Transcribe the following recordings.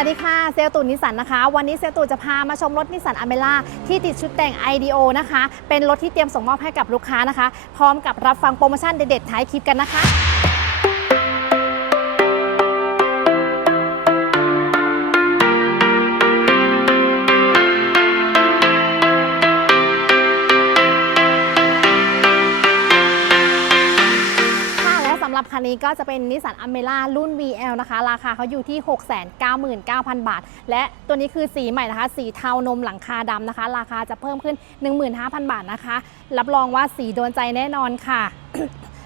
สวัสดีค่ะ เซลตูนนิสันนะคะ วันนี้เซลตูนจะพามาชมรถนิสันอเมล่าที่ติดชุดแต่ง IDO นะคะ เป็นรถที่เตรียมส่งมอบให้กับลูกค้านะคะ พร้อมกับรับฟังโปรโมชั่นเด็ดๆท้ายคลิปกันนะคะ คันนี้ก็จะเป็นนิสสันอเมร่ารุ่น VL นะคะ ราคาเขาอยู่ที่ 699,000 บาท และตัวนี้คือสีใหม่นะคะ สีเทานมหลังคาดำนะคะ ราคาจะเพิ่มขึ้น 15,000 บาทนะคะ รับรองว่าสีโดนใจแน่นอนค่ะ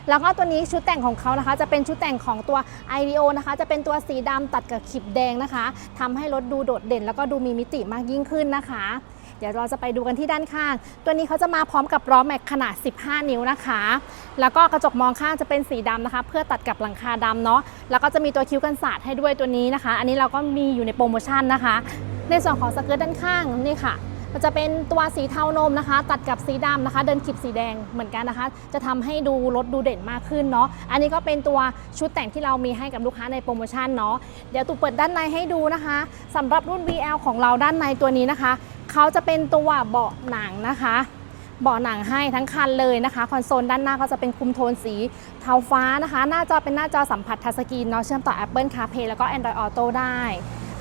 แล้วก็ตัวนี้ชุดแต่งของเขานะคะ จะเป็นชุดแต่งของตัว IDO นะคะ จะเป็นตัวสีดำตัดกับขีบแดงนะคะทำให้รถดูโดดเด่น แล้วก็ดูมีมิติมากยิ่งขึ้นนะคะ เดี๋ยวเราจะไปดูกันที่ด้านข้าง ตัวนี้เขาจะมาพร้อมกับล้อแม็กขนาด 15 นิ้วนะคะ แล้วก็กระจกมองข้างจะเป็นสีดำนะคะ เพื่อตัดกับหลังคาดำเนาะ แล้วก็จะมีตัวคิ้วกันสาดให้ด้วยตัวนี้นะคะ อันนี้เราก็มีอยู่ในโปรโมชั่นนะคะ ในส่วนของสเกิร์ตด้านข้างนี่ค่ะจะเป็นตัวสีเทานมนะคะ ตัดกับสีดำนะคะ เดินขีบสีแดงเหมือนกันนะคะ จะทำให้ดูรถดูเด่นมากขึ้นเนาะอันนี้ก็เป็นตัวชุดแต่งที่เรามีให้กับลูกค้าในโปรโมชั่นเนาะเดี๋ยวตูเปิดด้านในให้ดูนะคะสำหรับรุ่น VL ของเราด้านในตัวนี้นะคะ เขาจะเป็นตัวเบาะหนังนะคะ เบาะหนังให้ทั้งคันเลยนะคะ คอนโซลด้านหน้าก็จะเป็นคุมโทนสีเทาฟ้านะคะ หน้าจอเป็นหน้าจอสัมผัสทัชสกรีนเนาะเชื่อมต่อ Apple CarPlay แล้วก็ Android Auto ได้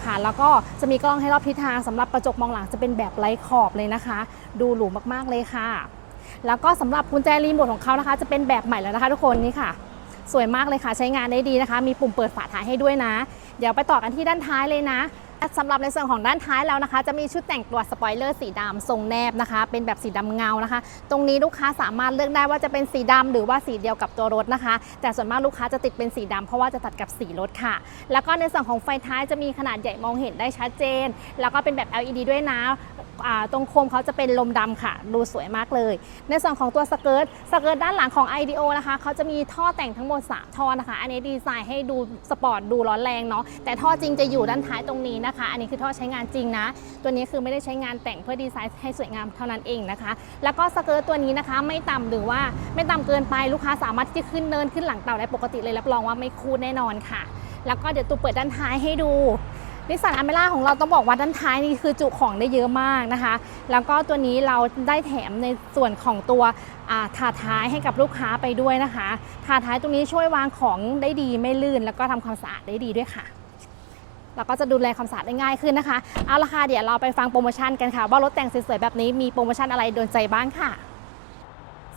ค่ะแล้วก็จะมีกล้องให้รอบทิศทางสำหรับกระจกมองหลังจะเป็นแบบไร้ขอบเลยนะคะ ดูหรูมากๆเลยค่ะ แล้วก็สำหรับกุญแจรีโมทของเขานะคะ จะเป็นแบบใหม่แล้วนะคะ ทุกคนนี่ค่ะ สวยมากเลยค่ะ ใช้งานได้ดีนะคะ มีปุ่มเปิดฝาท้ายให้ด้วยนะ เดี๋ยวไปต่อกันที่ด้านท้ายเลยนะ สำหรับในส่วนของด้านท้ายแล้วนะคะ จะมีชุดแต่งตัวสปอยเลอร์สีดำทรงแนบนะคะ เป็นแบบสีดำเงานะคะ ตรงนี้ลูกค้าสามารถเลือกได้ว่าจะเป็นสีดำหรือว่าสีเดียวกับตัวรถนะคะ แต่ส่วนมากลูกค้าจะติดเป็นสีดำเพราะว่าจะตัดกับสีรถค่ะ แล้วก็ในส่วนของไฟท้ายจะมีขนาดใหญ่มองเห็นได้ชัดเจน แล้วก็เป็นแบบ LED ด้วยนะตรงโคมเขาจะเป็นลมดำค่ะ ดูสวยมากเลย ในส่วนของตัวสเกิร์ตสเกิร์ตด้านหลังของ IDO นะคะเขาจะมีท่อแต่งทั้งหมด 3 ท่อนะคะ อันนี้ดีไซน์ให้ดูสปอร์ตดูร้อนแรงเนาะแต่ท่อจริงจะอยู่ด้านท้ายตรงนี้นะคะอันนี้คือท่อใช้งานจริงนะ ตัวนี้คือไม่ได้ใช้งานแต่งเพื่อดีไซน์ให้สวยงามเท่านั้นเองนะคะ แล้วก็สเกิร์ตตัวนี้นะคะ ไม่ต่ำหรือว่าไม่ต่ำเกินไปลูกค้าสามารถที่จะขึ้นเนินขึ้นหลังเต่าได้ปกติเลยรับรองว่าไม่คูดแน่นอนค่ะ แล้วก็เดี๋ยวตูเปิดด้านท้ายให้ดูนิสสันอเมร่าของเราต้องบอกว่าด้านท้ายนี่คือจุของได้เยอะมากนะคะ แล้วก็ตัวนี้เราได้แถมในส่วนของตัวถาดท้ายให้กับลูกค้าไปด้วยนะคะถาดท้ายตรงนี้ช่วยวางของได้ดีไม่ลื่น แล้วก็ทำความสะอาดได้ดีด้วยค่ะ เราก็จะดูแลความสะอาดได้ง่ายขึ้นนะคะ เอาละค่ะเดี๋ยวเราไปฟังโปรโมชั่นกันค่ะ ว่ารถแต่งสวยๆแบบนี้มีโปรโมชั่นอะไรโดนใจบ้างค่ะ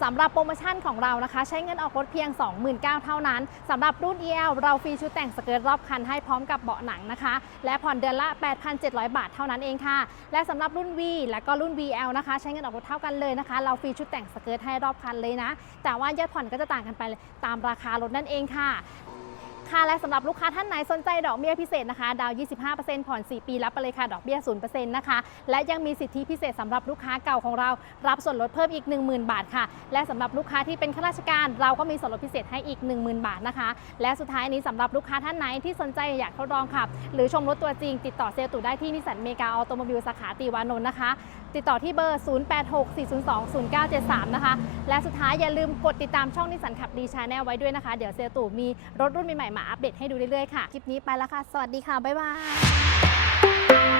สำหรับโปรโมชั่นของเรานะคะ ใช้เงินออกรถเพียง 29,000 เท่านั้นสำหรับรุ่น EL เราฟรีชุดแต่งสเกิร์ตรอบคันให้พร้อมกับเบาะหนังนะคะ และผ่อนเดือนละ 8,700 บาทเท่านั้นเองค่ะ และสำหรับรุ่น V และก็รุ่น VL นะคะ ใช้เงินออกรถเท่ากันเลยนะคะ เราฟรีชุดแต่งสเกิร์ตให้รอบคันเลยนะ แต่ว่ายอดผ่อนก็จะต่างกันไปตามราคารถนั่นเองค่ะ ค่ะและสำหรับลูกค้าท่านไหนสนใจดอกเบี้ยพิเศษนะคะ ดาว 25%ผ่อน 4 ปีรับไปเลยค่ะ ดอกเบี้ย 0%นะคะ และยังมีสิทธิพิเศษสำหรับลูกค้าเก่าของเรา รับส่วนลดเพิ่มอีก 10,000 บาทค่ะ และสำหรับลูกค้าที่เป็นข้าราชการ เราก็มีส่วนลดพิเศษให้อีก 10,000 บาทนะคะ และสุดท้ายนี้สำหรับลูกค้าท่านไหนที่สนใจอยากทดลองขับ หรือชมรถตัวจริง ติดต่อเซลล์ตู่ได้ที่นิสสันเมกาออโตโมบิลสาขาตีวานนท์นะคะติดต่อที่เบอร์ 0864020973 นะคะ และสุดท้ายอย่าลืมกดติดตามช่องนิสสันขับดีชาแนลไว้ด้วยนะคะ เดี๋ยวเซลลตู่มีรถรุ่นใหม่มาอัปเดตให้ดูเรื่อยๆค่ะ คลิปนี้ไปแล้วค่ะ สวัสดีค่ะ บ๊ายบา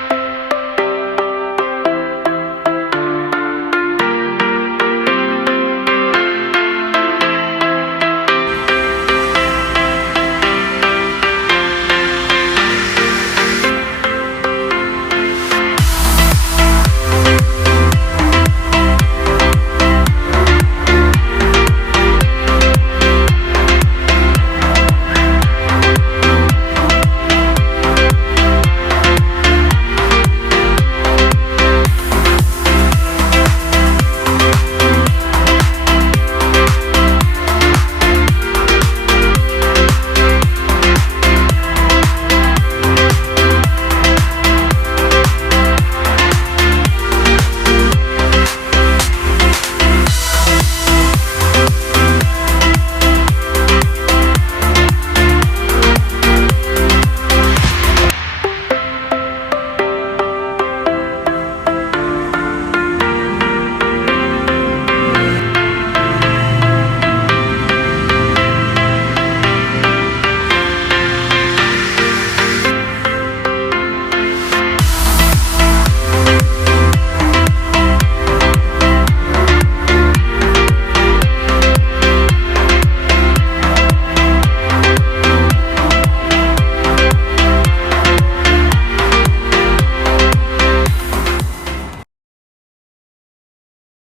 ย